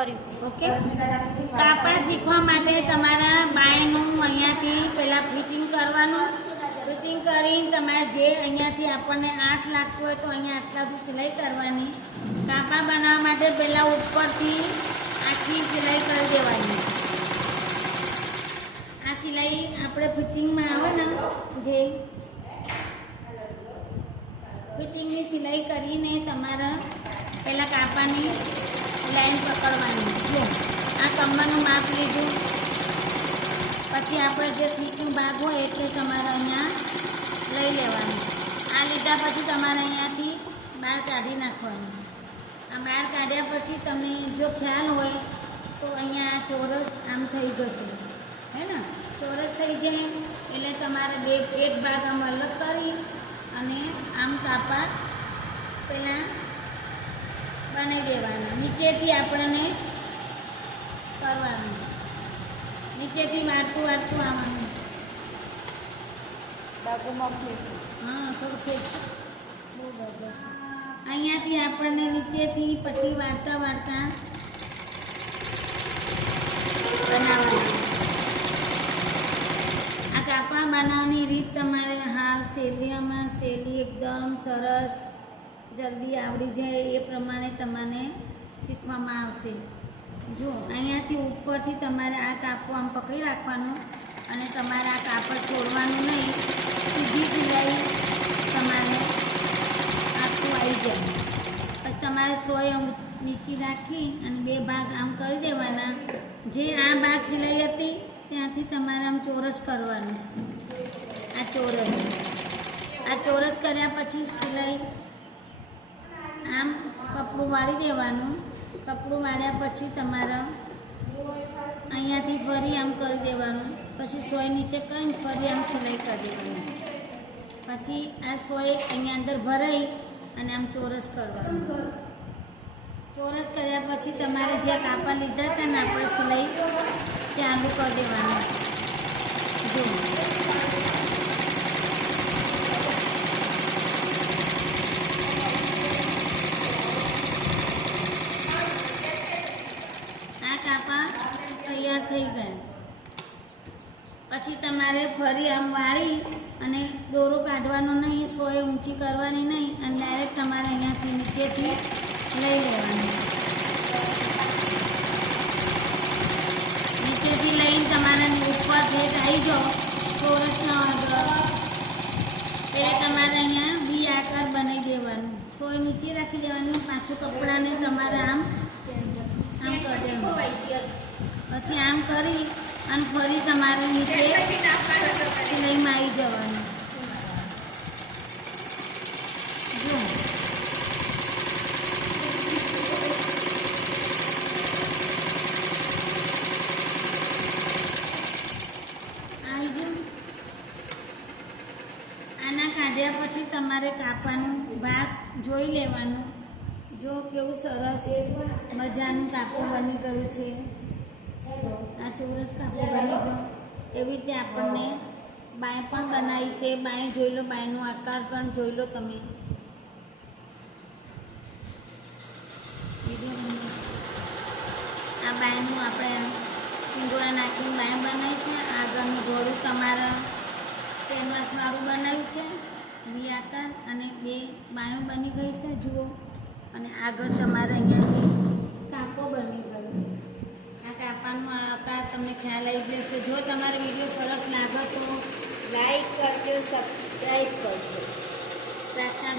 Okay, કાપા શીખવા માટે તમારા બાયનું અહીંયાથી પહેલાં ફિટિંગ કરવાનું. ફિટિંગ કરીને તમારે જે અહીંયાથી આપણને 8 લાગતું હોય તો અહીંયા આટલાથી સિલાઈ કરવાની. કાપા બનાવવા માટે પહેલાં ઉપરથી આખી સિલાઈ કરી દેવાની. આ સિલાઈ આપણે ફિટિંગમાં આવે ને, જે ફિટિંગની સિલાઈ કરીને તમારે પહેલાં કાપાની લાઈન પકડવાની. જો આ કમરનું માપ લીધું, પછી આપણે જે સીટનો ભાગ હોય એટલે તમારે અહીંયા લઈ લેવાનું. આ લીધા પછી તમારે અહીંયાથી બહાર કાઢી નાખવાનું. આ બહાર કાઢ્યા પછી તમને જો ખ્યાલ હોય તો અહીંયા આ ચોરસ આમ થઈ જશે, હે ને? ચોરસ થઈ જાય એટલે તમારે એક ભાગ આમ અલગ કરી અને આમ કાપા પહેલાં બનાવી દેવાના. નીચેથી આપણને કરવાનું, નીચેથી વાળતું વાળતું આવવાનું. હા, થોડું ખેંચું, બહુ બરાબર. અહીંયાથી આપણને નીચેથી પટ્ટી વાળતા વાળતા બનાવવાનું. આ કાપા બનાવવાની રીત તમારે હાવ સહેલીમાં સહેલી, એકદમ સરસ, જલ્દી આવડી જાય એ પ્રમાણે તમને શીખવામાં આવશે. જો અહીંયાથી ઉપરથી તમારે આ કાપો આમ પકડી રાખવાનું અને તમારે આ કાપડ છોડવાનું નહીં. સીધી સિલાઈ તમારે આખું આવી જાય. પછી તમારે 100 નીચી રાખી અને 2 ભાગ આમ કરી દેવાના. જે આ ભાગ સિલાઈ હતી ત્યાંથી તમારે આમ ચોરસ કરવાનું. આ ચોરસ કર્યા પછી સિલાઈ આમ કપડું વાળી દેવાનું. કપડું વાળ્યા પછી તમારે અહીંયાથી ફરી આમ કરી દેવાનું. પછી 100 નીચે કરીને ફરી આમ સિલાઈ કરી દેવાની. પછી આ 100 અહીંયા અંદર ભરાઈ અને આમ ચોરસ કરવાનું. ચોરસ કર્યા પછી તમારે જે કાપા લીધા હતા ને આપણે સિલાઈ ચાલુ કરી દેવાની. જો તૈયાર થઈ ગયા. પછી તમારે ફરી આમ વાળી અને દોરો કાઢવાનો નહીં, 100 ઊંચી કરવાની નહીં અને ડાયરેક્ટ તમારે અહીંયાથી નીચેથી લઈ લેવાની. નીચેથી લઈને તમારે ઉપર ઠેઠ આવી જાઓ ચોરસનો આગળ એટલે તમારે અહીંયા બી આકાર બનાવી દેવાનું. 100 નીચે રાખી દેવાનું. પાછું કપડાને તમારે આમ કરી દેવાનું. પછી આમ કરી અને ફરી તમારે નીચે સિલાઈમાં આવી જવાનું. જો આવી ગયું. આના કાઢ્યા પછી તમારે કાપાનું ભાગ જોઈ લેવાનું. જો કેવું સરસ મજાનું કાપડ બની ગયું છે. આ ચોરસ કાપડ બની ગયું. એવી રીતે આપણને બાય પણ બનાવી છે. બાય જોઈ લો, બાયનો આકાર પણ જોઈ લો તમે. આ બાયનું આપણે સિંદૂરા નાખીને બાય બનાવી છે. આગળનું ઘોડું તમારા કેનવાસવાળું બનાવ્યું છે, બી આકાર, અને 2 બાયું બની ગઈ છે જુઓ. અને આગળ તમારે અહીંયાથી કાપો બની ગયો. આ કાપાનો આકાર તમને ખ્યાલ આવી જશે. જો તમારો વિડીયો સરસ લાગે તો લાઈક કરજો,